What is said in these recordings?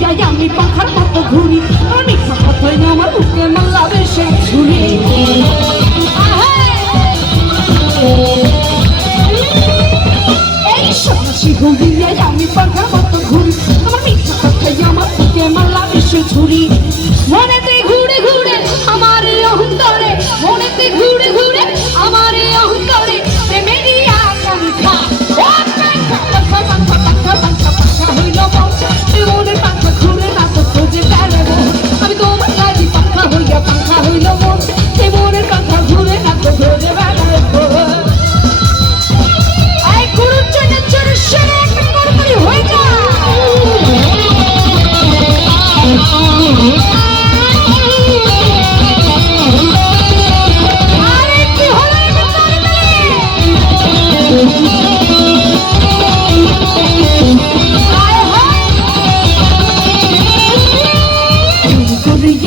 যাই আমি পাখার মতো ঘুরি, আর মিথ্যা কথাই না আমার বুকে মাল্লা বেশে ঝুলি। এই সন্ন্যাসী ঘুরি যাই আমি পাখার মতো ঘুরি, আমার মিথ্যা কথাই আমার বুকে মাল্লা বেশে ঝুলি। মনেতে ঘুরে ঘুরে আমার অহংকারে, মনেতে ঘুরে ঘুরে আমার অহংকারে প্রেমেরই আকাঙ্ক্ষা। হইল মনের পাখা ঘুরে না তো খোঁজে বেড়াবো, আমি তোমার কাজে পাখা হইয়া পাখা হইল মন, মনের পাখা ঘুরে না তো খোঁজে বেড়াবো। এই গুরুর জন্য চোর সেরে একটা কর্মী হয়ে যা। আরে কি হলো এটা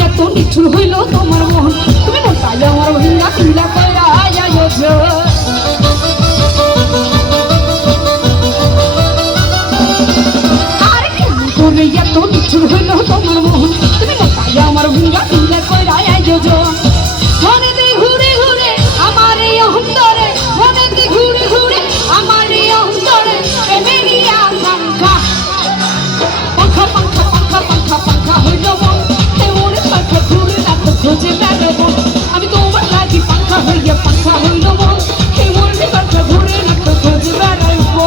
এত নিঠুর হইল তোমার মন, তুমি মোটাই আমার ভিঙ্গা কিলা কইরা আয়োজ। আরে কেমন করে এত নিঠুর হইল তোমার মন, তুমি মোটাই আমার ভিঙ্গা কিলা কইরা আয়োজ। মনেতে ঘুরে ঘুরে আমার এই অহংকারে, মনেতে ঘুরে ঘুরে আমার এই অহংকারে প্রেমেরই আকাঙ্ক্ষা। পাখা পাখা পাখা পাখা পাখা হইল মন, পাখা ঘুরে না তো খোঁজে বেড়াবো, আমি তোমার লাগি পাখা হইয়া পাখা হইল মন, এই মনে পাখা ঘুরে না তো খোঁজে বেড়াবো।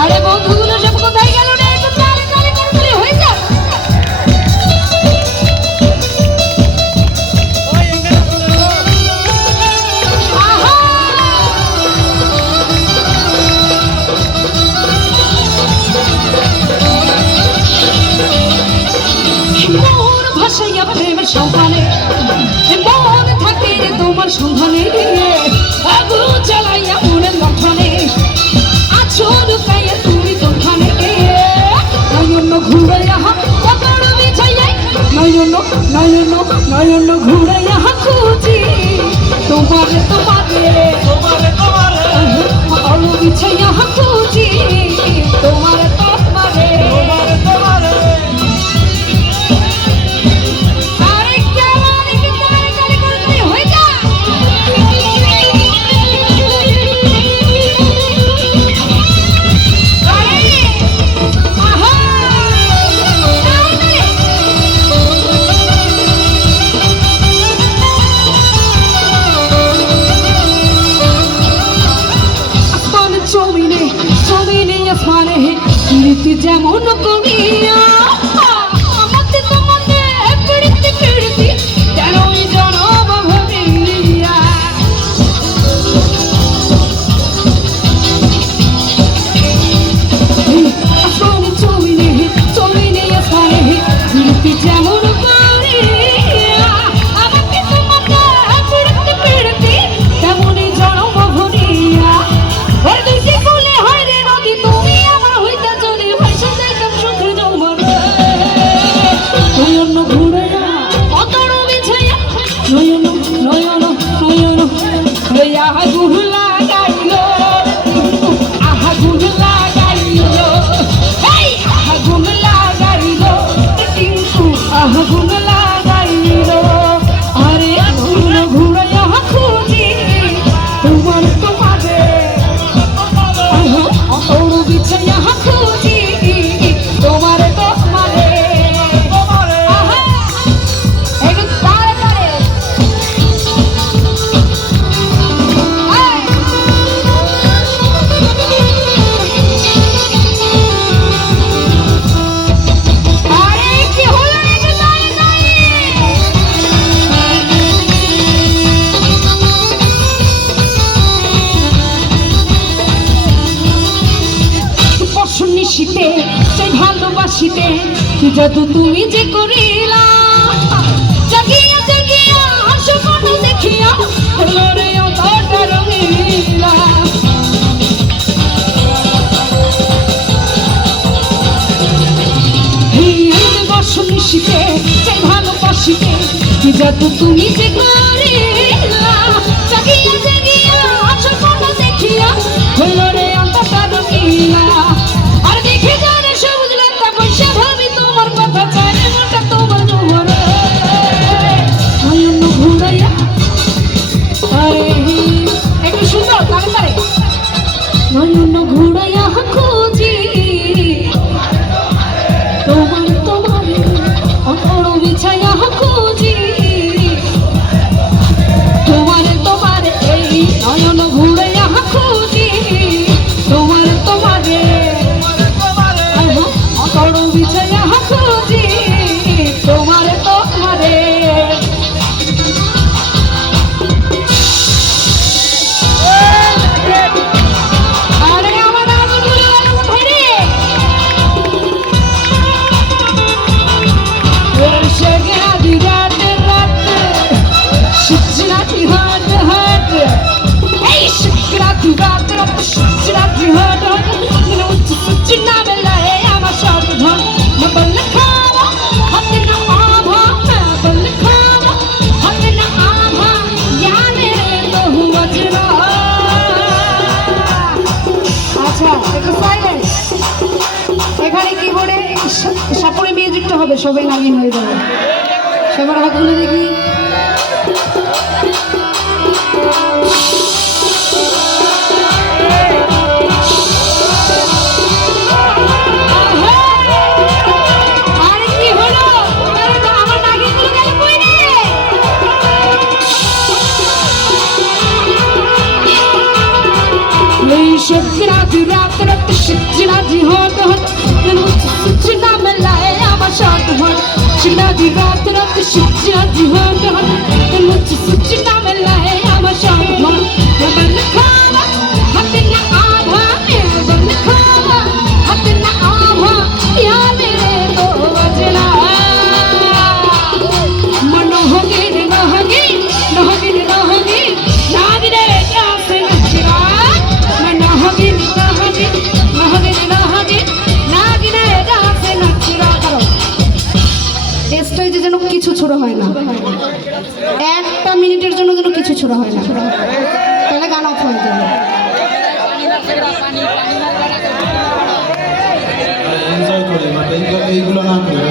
আরে বন্ধুগুলো সব কোথায় গেল রে? একটু তালে তালে করে হয়ে যা। মন ভাসাইয়া প্রেমের সন্ধানে, মন থাকে রে তোমার সন্ধানে, আগুন জ্বালাইয়া মনের লক্ষণে আছো লুকাইয়া তুমি কোনখানে। নয়ন ঘুরাইয়া কতড় বিছাইয়া, নয়ন নয়ন নয়ন ঘুরাইয়া খুঁজি তোমারে তোমারে তোমারে তোমারে আলো বিছাইয়া খুঁজি তোমারে তোমারে তোমারে তোমারে। যেমন করিয়া আমাকে তোমাকে পিড়িতে পিড়িতে কেন জনম ভাবিয়া। আসলে চলিনে চলিনে আসলে পিড়িতে যেমন করিয়া আমাকে তোমাকে পিড়িতে পিড়িতে তেমনই জনম ভাবিয়া। ওর দুইটি কোলে হয় রে নদী, তুমি আমার হইতে চলি ভাইসা যাইতাম সুখে যৌবনে। নয়ন ঘুরাইয়া অতড় বিছাইয়া, নয়ন নয়ন নয়ন লইয়া আগুন লাগাইল, আগুন লাগাইল, এই আগুন লাগাইল টিঙ্কু, আগুন লাগাইল। আরে নয়ন ঘুরাইয়া খুঁজি তোমার তোমারে, অতড় বিছাইয়া খুঁজি তোমারে তোমারে। একটু তাড়ে তাড়ে আরে কি হলো? একটু তাড়ে তাড়ে শীতে সেই ভালোবাসিতে কি জাদু তুমি যে করিলা, জাগিয়া জাগিয়া স্বপ্ন দেখিয়া হলো রে অন্তরটা রঙিলা। বসন্ত শীতে সেই ভালোবাসিতে কি জাদু তুমি যে করিলা, জাগিয়া জাগিয়া স্বপ্ন দেখিয়া হবে, সবাই নাগিন হয়ে যাবে। সবার হাতগুলো দেখি। शिवराजी होत होत सुचना मिलाए आवा शांत होत शिवराजी रात रात शिवराजी होत होत सुचना मिलाए आवा शांत होत बन खावा हाथ ना आवा बन खावा हाथ ना आवा या मेरे तो वजना मनो होगी नहोगी नहोगी नहोगी नागिने जासे नचरा मनो होगी नहोगी স্টেজে যেন কিছু ছোড়া হয় না, একটা মিনিটের জন্য যেন কিছু ছোড়া হয় না, তাহলে গান অফ হয়ে যাবে। এনজয় করে এইগুলো না করে